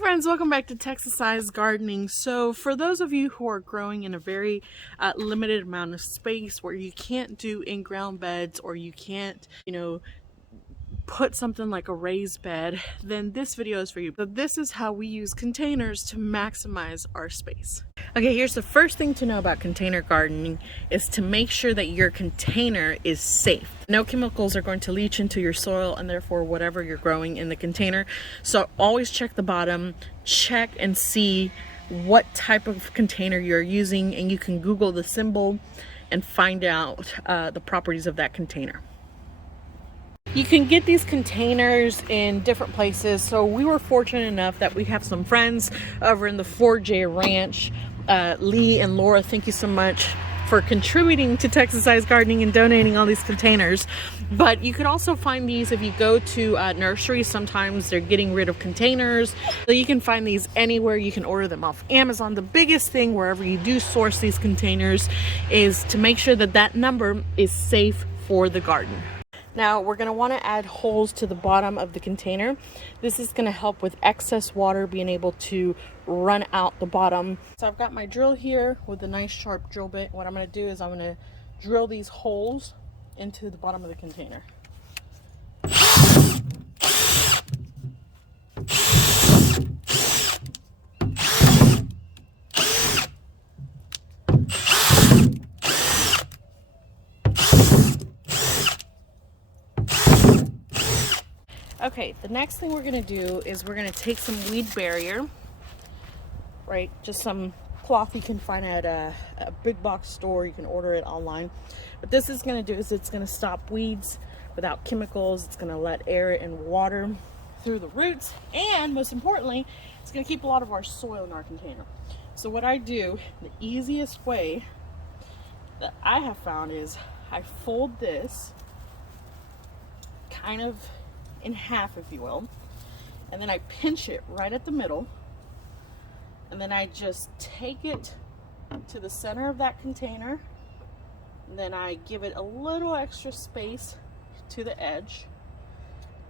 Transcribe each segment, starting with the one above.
friends, welcome back to Texas-sized gardening. So for those of you who are growing in a very limited amount of space where you can't do in-ground beds or you can't, put something like a raised bed, then this video is for you. So this is how we use containers to maximize our space. Okay, here's the first thing to know about container gardening is to make sure that your container is safe. No chemicals are going to leach into your soil and therefore whatever you're growing in the container. So always check the bottom, check and see what type of container you're using, and you can Google the symbol and find out the properties of that container. You can get these containers in different places. So we were fortunate enough that we have some friends over in the 4J Ranch. Lee and Laura, thank you so much for contributing to Texas-sized gardening and donating all these containers. But you could also find these if you go to nurseries. Sometimes they're getting rid of containers. So you can find these anywhere. You can order them off Amazon. The biggest thing wherever you do source these containers is to make sure that that number is safe for the garden. Now we're going to want to add holes to the bottom of the container. This is going to help with excess water being able to run out the bottom. So I've got my drill here with a nice sharp drill bit. What I'm going to do is I'm going to drill these holes into the bottom of the container. Okay, the next thing we're going to do is we're going to take some weed barrier, right? Just some cloth you can find at a big box store. You can order it online. What this is going to do is it's going to stop weeds without chemicals. It's going to let air and water through the roots. And most importantly, it's going to keep a lot of our soil in our container. So what I do, the easiest way that I have found is I fold this kind of in half, if you will, and then I pinch it right at the middle, and then I just take it to the center of that container, and then I give it a little extra space to the edge,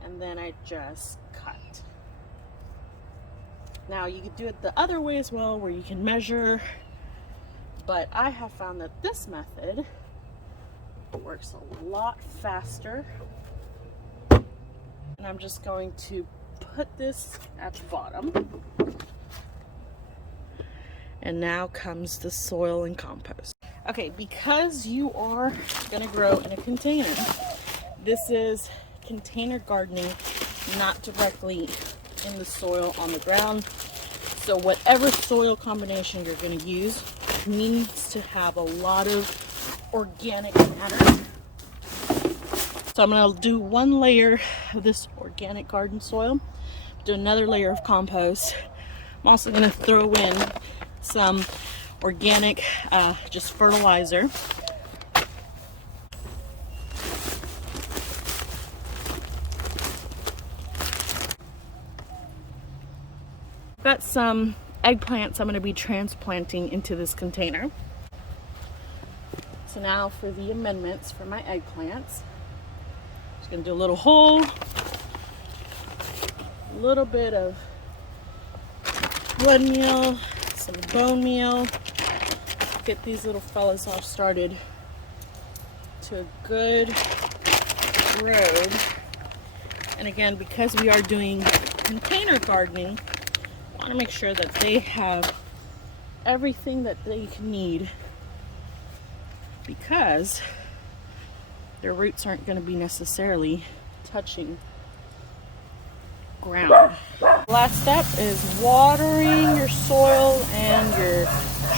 and then I just cut. Now you could do it the other way as well, where you can measure, but I have found that this method works a lot faster. And I'm just going to put this at the bottom. And now comes the soil and compost. Okay, because you are going to grow in a container, this is container gardening, not directly in the soil on the ground. So whatever soil combination you're going to use needs to have a lot of organic matter. So I'm going to do one layer of this organic garden soil, do another layer of compost. I'm also going to throw in some organic just fertilizer. I've got some eggplants I'm going to be transplanting into this container. So now for the amendments for my eggplants. Gonna do a little hole, a little bit of blood meal, some bone meal, get these little fellas all started to a good road. And again, because we are doing container gardening, I want to make sure that they have everything that they need, because their roots aren't going to be necessarily touching ground. Last step is watering your soil and your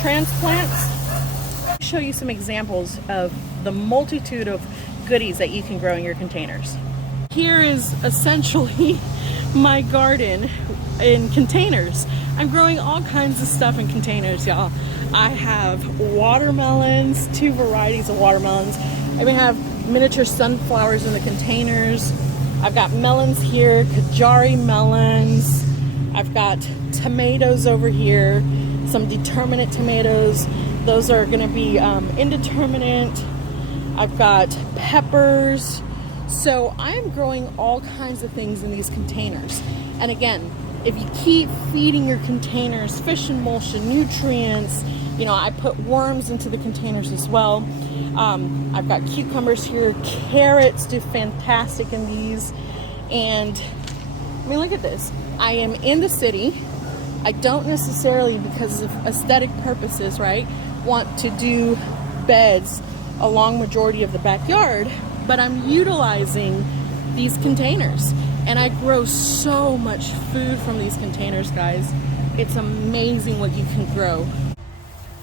transplants. I'll show you some examples of the multitude of goodies that you can grow in your containers. Here is essentially my garden in containers. I'm growing all kinds of stuff in containers, y'all. I have watermelons, 2 varieties of watermelons. I even have miniature sunflowers in the containers. I've got melons here, Kajari melons. I've got tomatoes over here, some determinate tomatoes. Those are going to be indeterminate. I've got peppers. So I'm growing all kinds of things in these containers. And again, if you keep feeding your containers fish emulsion, nutrients, you know, I put worms into the containers as well. I've got cucumbers here, carrots do fantastic in these. And I mean, look at this. I am in the city. I don't necessarily, because of aesthetic purposes, right, want to do beds along majority of the backyard, but I'm utilizing these containers, and I grow so much food from these containers, guys. It's amazing what you can grow.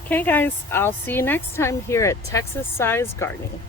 Okay guys, I'll see you next time here at Texas Size Gardening.